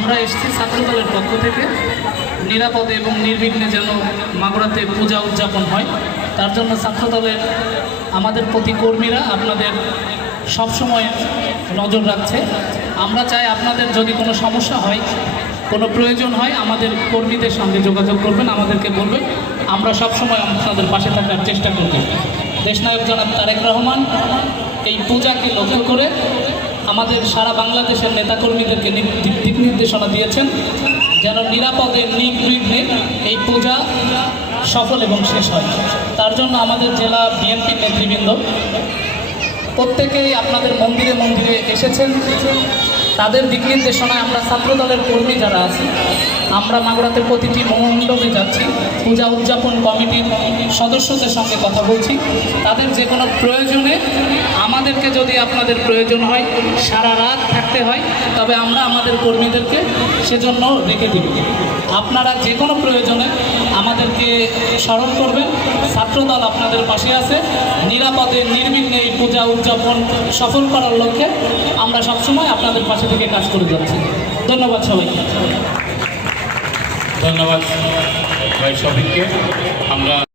আমরা এসেছি ছাত্রদলের পক্ষ থেকে নিরাপদে এবং নির্বিঘ্নে যেন মাগুরাতে পূজা উদযাপন হয়, তার জন্য ছাত্রদলের আমাদের প্রতি কর্মীরা আপনাদের সবসময় নজর রাখছে। আমরা চাই আপনাদের যদি কোনো সমস্যা হয়, কোনো প্রয়োজন হয়, আমাদের কর্মীদের সঙ্গে যোগাযোগ করবেন, আমাদেরকে বলবেন, আমরা সবসময় আপনাদের পাশে থাকার চেষ্টা করব। দেশনায়ক জনাব তারেক রহমান এই পূজাকে লক্ষ্য করে আমাদের সারা বাংলাদেশের নেতাকর্মীদেরকে দিক নির্দেশনা দিয়েছেন যেন নিরাপদে নির্বিঘ্নে এই পূজা সফল এবং শেষ হয়। তার জন্য আমাদের জেলা বিএনপির নেতৃবৃন্দ প্রত্যেকেই আপনাদের মন্দিরে মন্দিরে এসেছেন। তাদের দিক নির্দেশনায় আমরা ছাত্রদলের কর্মী যারা আছি, আমরা মাগুরাতে প্রতিটি মণ্ডপে যাচ্ছি, পূজা উদযাপন কমিটির সদস্যদের সঙ্গে কথা বলছি। তাদের যে কোনো প্রয়োজনে আমাদেরকে যদি আপনাদের প্রয়োজন হয়, সারা রাত থাকতে হয়, তবে আমরা আমাদের কর্মীদেরকে সেজন্য রেখে দিব। আপনারা যে কোনো প্রয়োজনে আমাদেরকে স্মরণ করবেন, ছাত্রদল আপনাদের পাশে আছে। নিরাপদে নির্বিঘ্নে এই পূজা উদযাপন সফল করার লক্ষ্যে আমরা সবসময় আপনাদের পাশে থেকে কাজ করে যাচ্ছি। ধন্যবাদ সবাইকে। ধন্যবাদ ভাই শফিককে। আমরা